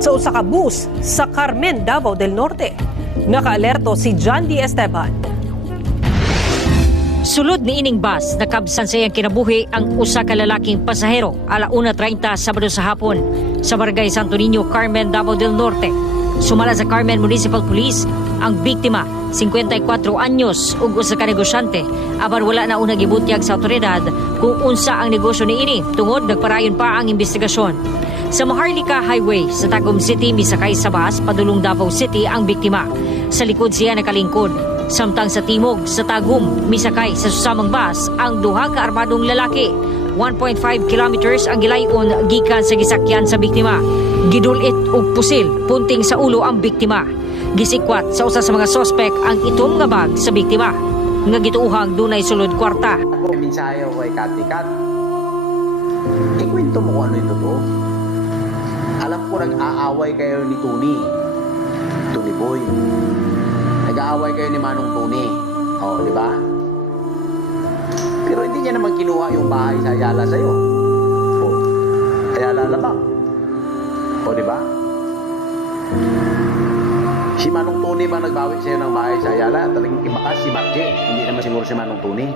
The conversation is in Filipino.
sa usa ka bus sa Carmen, Davao del Norte. Nakaalerto si John D. Esteban. Sulod ni ining bus, nakabsan sa iyang kinabuhi ang usa ka lalaking pasahero 1:30 Sabado sa hapon sa Barangay Santo Niño, Carmen, Davao del Norte. Sumala sa Carmen Municipal Police ang biktima, 54 anyos ug usa ka negosyante, aban wala na unang gibutyag sa otoridad kung unsa ang negosyo niini tungod nagparayon pa ang investigasyon. Sa Maharlika Highway sa Tagum City misakay sa bus padulong Davao City ang biktima. Sa likod siya nakalingkod. Samtang sa timog sa Tagum misakay sa susamang bus ang duha ka armadong lalaki. 1.5 kilometers ang gilayon gikan sa gisakyan sa biktima. Gidulit og pusil punting sa ulo ang biktima. Gisikwat sa usa sa mga sospek ang itom nga bag sa biktima nga gituuhang dunay sulod kwarta. Ako mensahe ko kay Katikat. Ikwento mo kung ano ito to. Alam ko nag-aaway kayo ni Tony Boy. Nag-aaway kayo ni Manong Tony. O, di ba? Pero hindi niya naman kinuha yung bahay sa Ayala sa'yo. O, Ayala Labang. O, di ba? Si Manong Tony ba nagbawi sa'yo ng bahay sa Ayala? Talagang ibakas si Marje. Hindi naman siguro si Manong Tony.